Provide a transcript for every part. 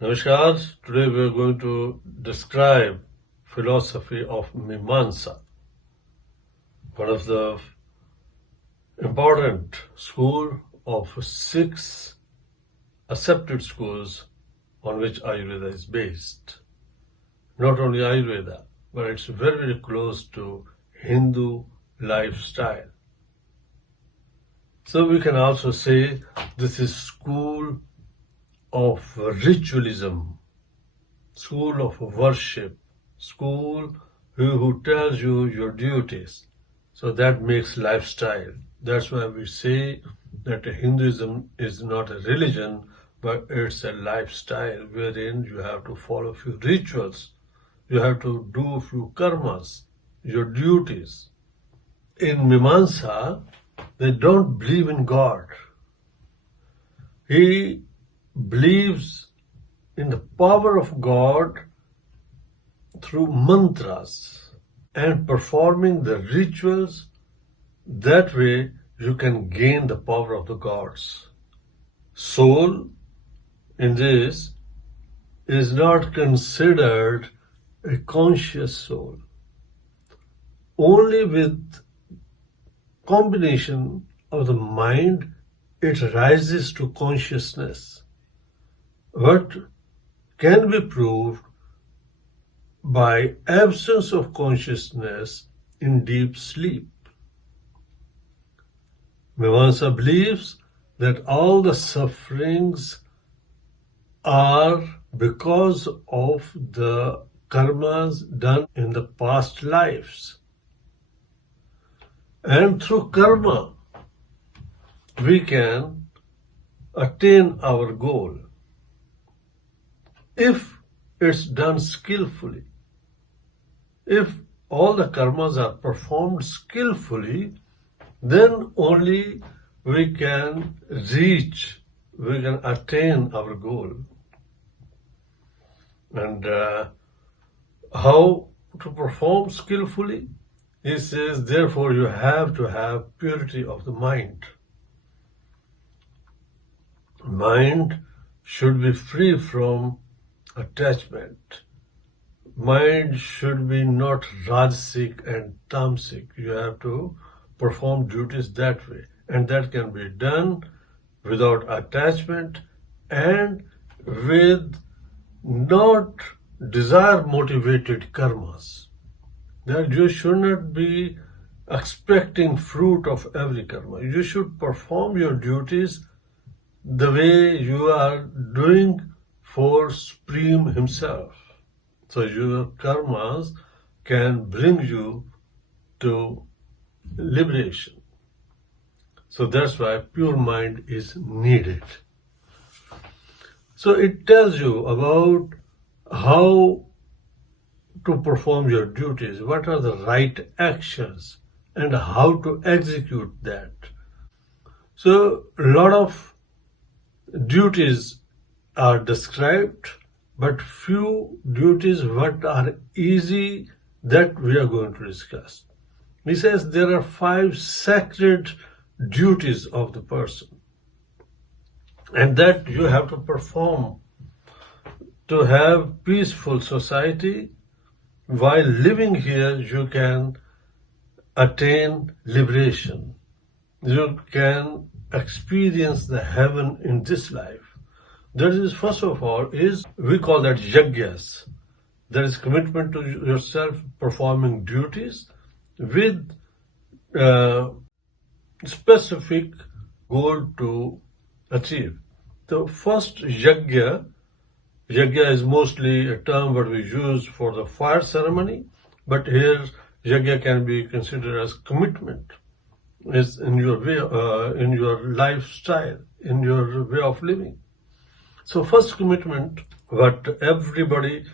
Namaskar. Today we are going to describe philosophy of Mimansa, one of the important school of 6 accepted schools on which Ayurveda is based. Not only Ayurveda, but it's very, very close to Hindu lifestyle. So we can also say this is school of ritualism, school of worship, school who tells you your duties. So that makes lifestyle. That's why we say that Hinduism is not a religion, but it's a lifestyle wherein you have to follow a few rituals. You have to do a few karmas, your duties. In Mimansa, they don't believe in God. He believes in the power of God through mantras and performing the rituals. That way you can gain the power of the gods. Soul in this is not considered a conscious soul. Only with combination of the mind it rises to consciousness. What can be proved by absence of consciousness in deep sleep. Mimansa believes that all the sufferings are because of the karmas done in the past lives. And through karma, we can attain our goal. If it's done skillfully, if all the karmas are performed skillfully, then only we can attain our goal. And how to perform skillfully? He says, therefore you have to have purity of the mind. Mind should be free from attachment. Mind should be not rajasic and tamasic. You have to perform duties that way. And that can be done without attachment and with not desire motivated karmas. That you should not be expecting fruit of every karma. You should perform your duties the way you are doing for Supreme Himself. So your karmas can bring you to liberation. So that's why pure mind is needed. So it tells you about how to perform your duties, what are the right actions, and how to execute that. So a lot of duties are described, but few duties what are easy that we are going to discuss. He says there are 5 sacred duties of the person, and that you have to perform to have peaceful society. While living here, you can attain liberation. You can experience the heaven in this life. That is, first of all, we call that yagyas. That is commitment to yourself, performing duties with specific goal to achieve. The first yagya is mostly a term what we use for the fire ceremony, but here yagya can be considered as commitment. It's in your way, in your lifestyle, in your way of living. So first commitment, what everybody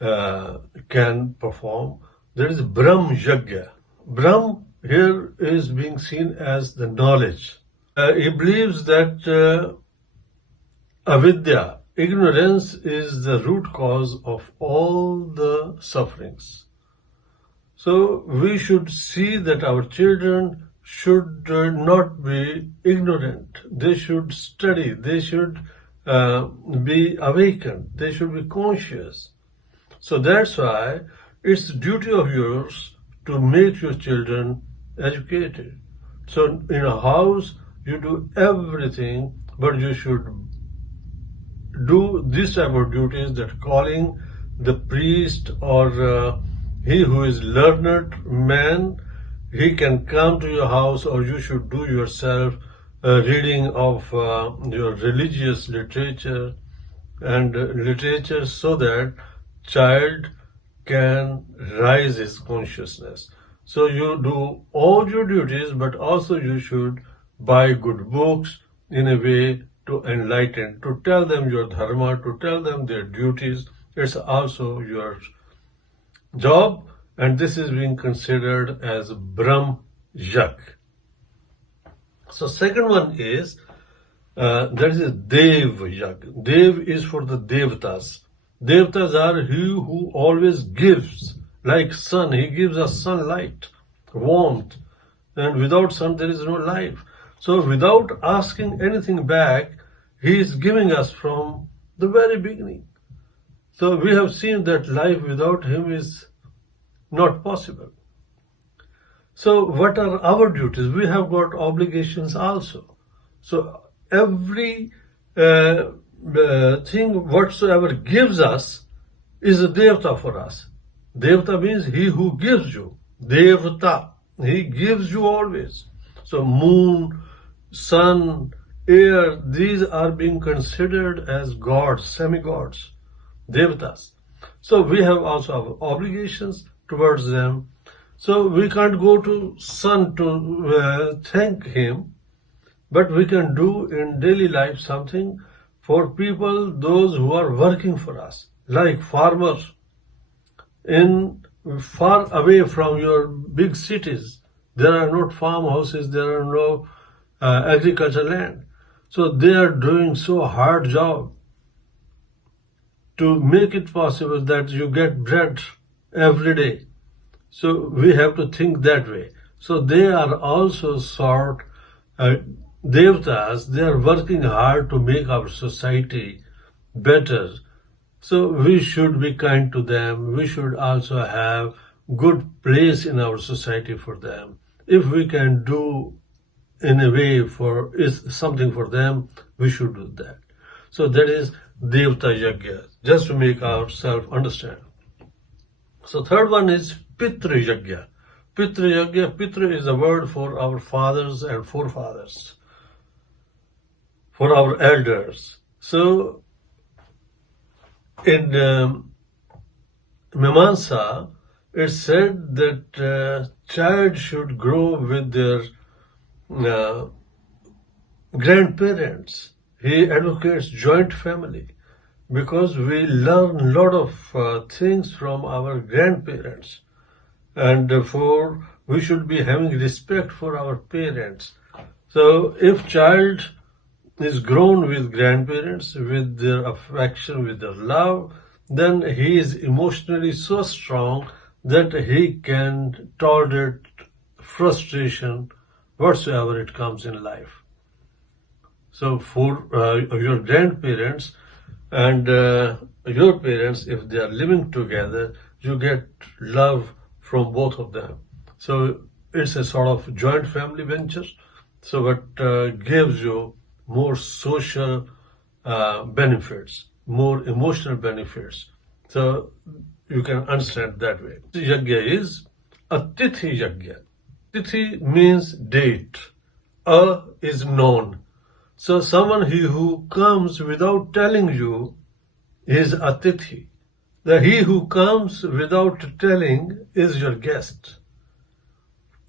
can perform, there is Brahm Yagya. Brahm here is being seen as the knowledge. He believes that avidya, ignorance, is the root cause of all the sufferings. So we should see that our children should not be ignorant. They should study. They should be awakened. They should be conscious. So that's why it's the duty of yours to make your children educated. So in a house, you do everything, but you should do this type of duties, that calling the priest or he who is learned man, he can come to your house, or you should do yourself reading of your religious literature and literature, so that child can rise his consciousness. So you do all your duties, but also you should buy good books in a way to enlighten, to tell them your dharma, to tell them their duties. It's also your job, and this is being considered as Brahm Yag. So second one is, that is Dev Yag. Dev is for the Devtas. Devtas are he who always gives, like sun. He gives us sunlight, warmth, and without sun there is no life. So without asking anything back, he is giving us from the very beginning. So we have seen that life without him is not possible. So what are our duties? We have got obligations also. So every thing whatsoever gives us is a devta for us. Devta means he who gives you. Devta, he gives you always. So moon, sun, air, these are being considered as gods, semi-gods, devatas. So we have also our obligations towards them. So we can't go to sun to thank him, but we can do in daily life something for people, those who are working for us, like farmers in far away from your big cities. There are not farmhouses, there are no agricultural land. So they are doing so hard job to make it possible that you get bread every day. So we have to think that way. So they are also sort devatas. They are working hard to make our society better. So we should be kind to them. We should also have good place in our society for them. If we can do in a way for is something for them, we should do that. So that is Devta Yajna, just to make ourselves understand. So third one is Pitra Yajna. Pitra Yajna, Pitra is a word for our fathers and forefathers, for our elders. So in Mimansa, it's said that child should grow with their grandparents. He advocates joint family because we learn a lot of things from our grandparents, and therefore we should be having respect for our parents. So if child is grown with grandparents, with their affection, with their love, then he is emotionally so strong that he can tolerate frustration whatsoever it comes in life. So for your grandparents and your parents, if they are living together, you get love from both of them. So it's a sort of joint family venture. So what gives you more social benefits, more emotional benefits. So you can understand that way. The yajna is a tithi yajna. Tithi means date. A is known. So someone who comes without telling you is a tithi. He who comes without telling is your guest.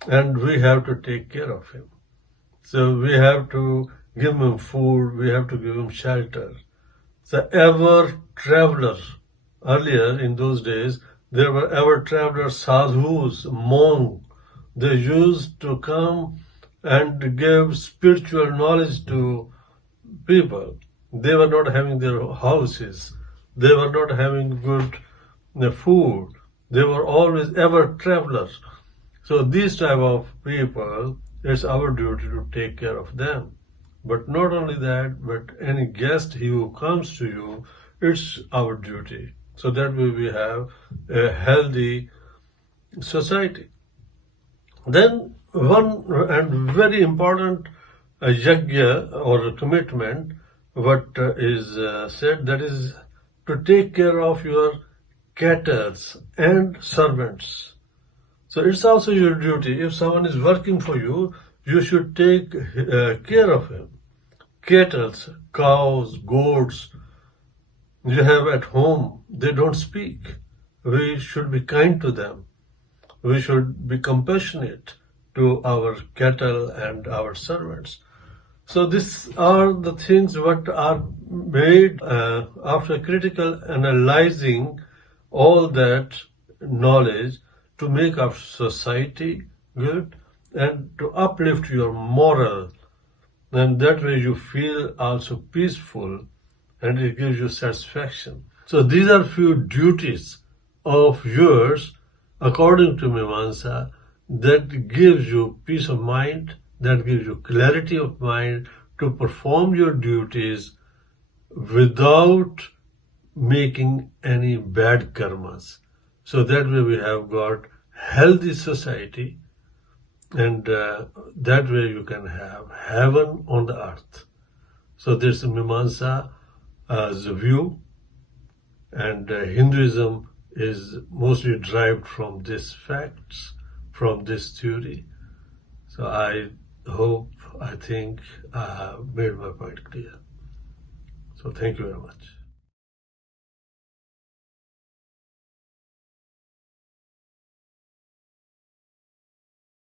And we have to take care of him. So we have to give him food, we have to give him shelter. The ever travelers, earlier in those days, there were ever travelers, sadhus, monks. They used to come and give spiritual knowledge to people. They were not having their houses. They were not having good food. They were always ever travelers. So these type of people, it's our duty to take care of them. But not only that, but any guest who comes to you, it's our duty. So that way we have a healthy society. Then one and very important yajna or commitment, what is said, that is to take care of your cattle and servants. So it's also your duty. If someone is working for you, you should take care of him. Cattle, cows, goats, you have at home, they don't speak. We should be kind to them. We should be compassionate to our cattle and our servants. So these are the things what are made after critical analyzing all that knowledge to make our society good and to uplift your moral. And that way you feel also peaceful and it gives you satisfaction. So these are few duties of yours according to Mimansa that gives you peace of mind, that gives you clarity of mind to perform your duties without making any bad karmas. So that way we have got healthy society, and that way you can have heaven on the earth. So this is Mimansa as a view, and Hinduism is mostly derived from these facts, from this theory. So I think I have made my point clear. So thank you very much.